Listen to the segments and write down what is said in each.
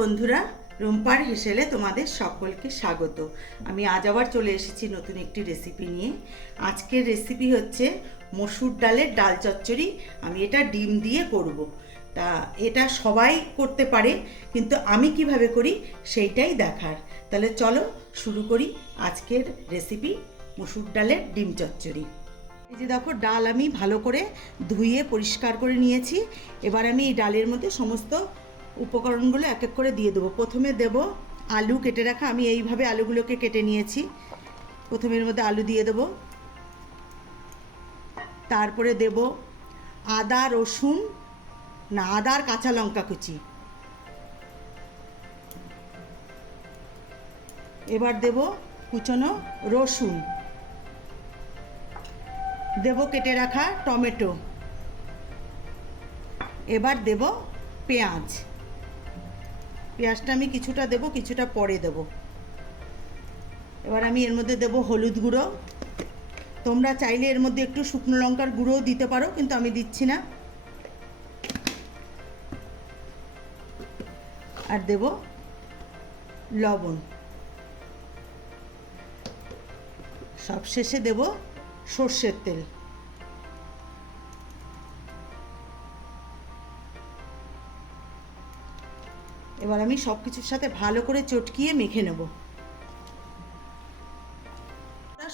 বন্ধুরা, রুম্পার হেসেলে তোমাদের সকলকে স্বাগত। আমি আজ আবার চলে এসেছি নতুন একটি রেসিপি নিয়ে। আজকের রেসিপি হচ্ছে মসুর ডালের ডাল চচ্চড়ি। আমি এটা ডিম দিয়ে করব। তা এটা সবাই করতে পারে, কিন্তু আমি কিভাবে করি সেইটাই দেখার। তাহলে চলো শুরু করি আজকের রেসিপি, মসুর ডালের ডিম চচ্চড়ি। এই যে দেখো, ডাল আমি ভালো করে ধুয়ে পরিষ্কার করে নিয়েছি। এবার আমি এই ডালের মধ্যে সমস্ত উপকরণগুলো এক এক করে দিয়ে দেবো। প্রথমে দেব আলু কেটে রাখা। আমি এইভাবে আলুগুলোকে কেটে নিয়েছি। প্রথমে এর মধ্যে আলু দিয়ে দেব। তারপরে দেব আদা রসুন, না আদা আর কাঁচা লঙ্কা কুচি। এবার দেব কুচনো রসুন, দেব কেটে রাখা টমেটো, এবার দেব পেঁয়াজ। পেঁয়াজটা আমি কিছুটা দেব, কিছুটা পরে দেব। এবার আমি এর মধ্যে দেব হলুদ গুঁড়ো। তোমরা চাইলে এর মধ্যে একটু শুকনো লঙ্কার গুঁড়োও দিতে পারো, কিন্তু আমি দিচ্ছি না। আর দেব লবণ। সবশেষে দেব সর্ষের তেল। এবার আমি সব কিছুর সাথে ভালো করে চটকিয়ে মেখে নেব।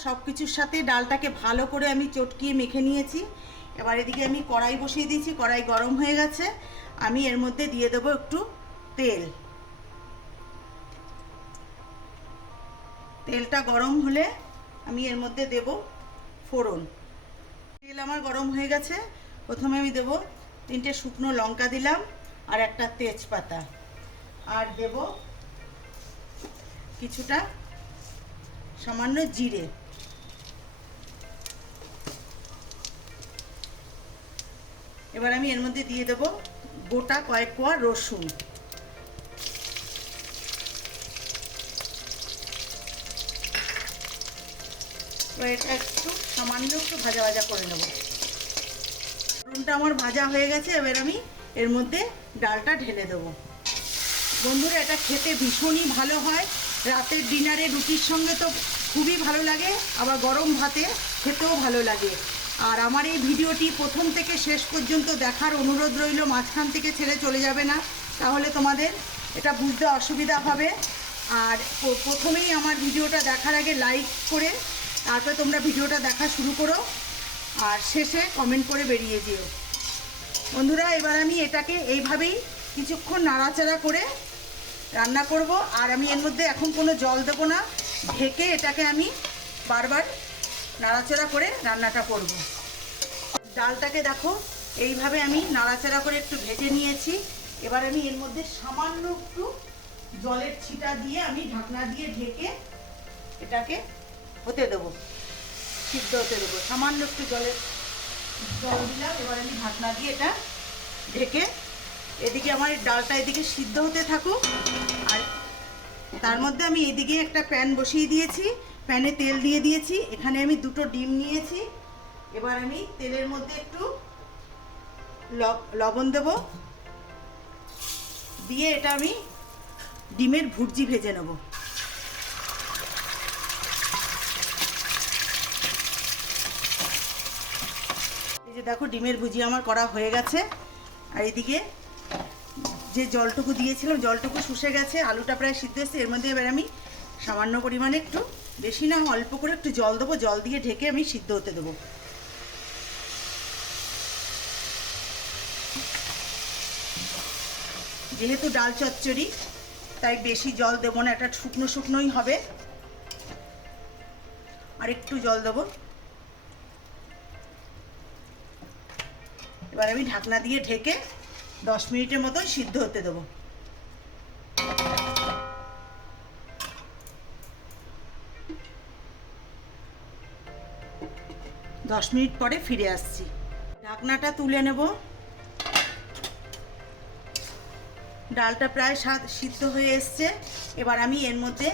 সব কিছুর সাথে ডালটাকে ভালো করে আমি চটকিয়ে মেখে নিয়েছি। এবার এদিকে আমি কড়াই বসিয়ে দিয়েছি। কড়াই গরম হয়ে গেছে। আমি এর মধ্যে দিয়ে দেব একটু তেল। তেলটা গরম হলে আমি এর মধ্যে দেব ফোড়ন। তেল আমার গরম হয়ে গেছে। প্রথমে আমি দেব 3টে শুকনো লঙ্কা দিলাম, আর একটা তেজপাতা, আর দেব কিছুটা সামান্য জিরে। এবার আমি এর মধ্যে দিয়ে দেব গোটা কয়েক কোয়া রসুন। এবার এটা একটু সামান্য একটু ভাজা ভাজা করে নেব। রসুনটা আমার ভাজা হয়ে গেছে। এবার আমি এর মধ্যে ডালটা ঢেলে দেবো। বন্ধুরা, এটা খেতে ভীষণই ভালো হয়। রাতের ডিনারে রুটির সঙ্গে তো খুবই ভালো লাগে, আবার গরম ভাতে খেতেও ভালো লাগে। আর আমার এই ভিডিওটি প্রথম থেকে শেষ পর্যন্ত দেখার অনুরোধ রইল। মাঝখান থেকে ছেড়ে চলে যাবে না, তাহলে তোমাদের এটা বুঝতে অসুবিধা হবে। আর প্রথমেই আমার ভিডিওটা দেখার আগে লাইক করে তারপরে তোমরা ভিডিওটা দেখা শুরু করো, আর শেষে কমেন্ট করে বেরিয়ে যেও। বন্ধুরা, এবার আমি এটাকে এইভাবেই কিছুক্ষণ নাড়াচাড়া করে রান্না করব। আর আমি এর মধ্যে এখন কোনো জল দেবো না, ঢেকে এটাকে আমি বারবার নাড়াচাড়া করে রান্নাটা করব। ডালটাকে দেখো এইভাবে আমি নাড়াচাড়া করে একটু ভেজে নিয়েছি। এবার আমি এর মধ্যে সামান্য একটু জলের ছিটা দিয়ে আমি ঢাকনা দিয়ে ঢেকে এটাকে হতে দেবো, সিদ্ধ হতে দেবো। সামান্য একটু জল দিলাম। এবার আমি ঢাকনা দিয়ে এটা ঢেকে, এদিকে আমার ডালটা এদিকে সিদ্ধ হতে থাকুক, আর তার মধ্যে আমি এদিকে একটা প্যান বসিয়ে দিয়েছি। প্যানে তেল দিয়ে দিয়েছি। এখানে আমি 2টো ডিম নিয়েছি। এবার আমি তেলের মধ্যে একটু লবণ দেব, দিয়ে এটা আমি ডিমের ভুর্জি ভেজে নেব। এই যে দেখো, ডিমের ভুজি আমার করা হয়ে গেছে। আর এদিকে যে জলটুকু দিয়েছিলাম, জলটুকু শুষে গেছে, আলুটা প্রায় সিদ্ধ হয়েছে। এর মধ্যে এবার আমি সামান্য পরিমাণে, একটু বেশি না অল্প করে একটু জল দেবো। জল দিয়ে ঢেকে আমি সিদ্ধ হতে দেবো। যেহেতু ডাল চচ্চড়ি, তাই বেশি জল দেবো না, এটা শুকনো শুকনোই হবে। আর একটু জল দেবো। এবার আমি ঢাকনা দিয়ে ঢেকে 10 মিনিটের মতন সিদ্ধ হতে দেবো। 10 মিনিট পরে ফিরে আসছি। ঢাকনাটা তুলে নেব। ডালটা প্রায় সিদ্ধ হয়ে এসছে। এবার আমি এর মধ্যে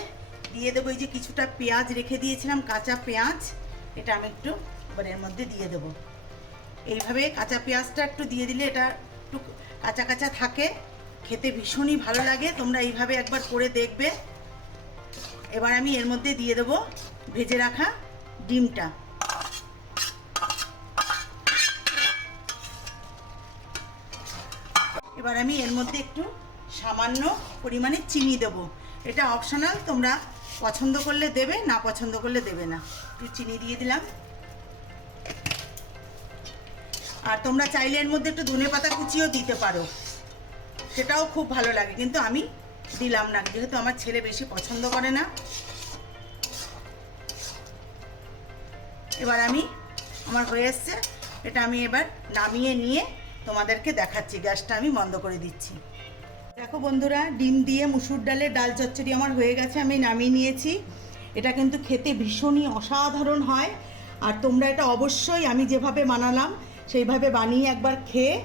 দিয়ে দেবো এই যে কিছুটা পেঁয়াজ রেখে দিয়েছিলাম, কাঁচা পেঁয়াজ। এটা আমি একটু এবার এর মধ্যে দিয়ে দেবো। এইভাবে কাঁচা পেঁয়াজটা একটু দিয়ে দিলে এটা একটু কাঁচা কাঁচা থাকে, খেতে ভীষণই ভালো লাগে। তোমরা এইভাবে একবার করে দেখবে। এবার আমি এর মধ্যে দিয়ে দেবো ভেজে রাখা ডিমটা। এবার আমি এর মধ্যে একটু সামান্য পরিমাণে চিনি দেবো। এটা অপশনাল, তোমরা পছন্দ করলে দেবে, না পছন্দ করলে দেবে না। একটু চিনি দিয়ে দিলাম। আর তোমরা চাইলে এর মধ্যে একটু ধনেপাতা কুচিও দিতে পারো, সেটাও খুব ভালো লাগে, কিন্তু আমি দিলাম না যেহেতু আমার ছেলে বেশি পছন্দ করে না। এবার আমার হয়ে এসছে, এটা আমি এবার নামিয়ে নিয়ে তোমাদেরকে দেখাচ্ছি। গ্যাসটা আমি বন্ধ করে দিচ্ছি। দেখো বন্ধুরা, ডিম দিয়ে মুসুর ডালের ডাল চচ্চড়ি আমার হয়ে গেছে, আমি নামিয়ে নিয়েছি। এটা কিন্তু খেতে ভীষণই অসাধারণ হয়। আর তোমরা এটা অবশ্যই আমি যেভাবে বানালাম সেইভাবে বানিয়ে একবার খেয়ে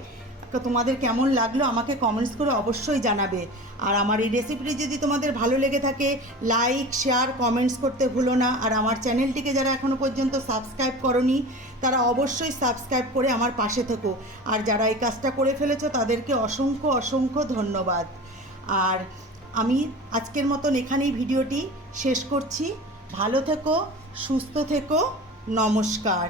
তোমাদের কেমন লাগলো আমাকে কমেন্টস করে অবশ্যই জানাবে। আর আমার এই রেসিপিটি যদি তোমাদের ভালো লেগে থাকে, লাইক, শেয়ার, কমেন্টস করতে ভুলো না। আর আমার চ্যানেলটিকে যারা এখনও পর্যন্ত সাবস্ক্রাইব করনি তারা অবশ্যই সাবস্ক্রাইব করে আমার পাশে থেকো। আর যারা এই কাজটা করে ফেলেছো তাদেরকে অসংখ্য অসংখ্য ধন্যবাদ। আর আমি আজকের মতন এখানেই ভিডিওটি শেষ করছি। ভালো থেকো, সুস্থ থেকো, নমস্কার।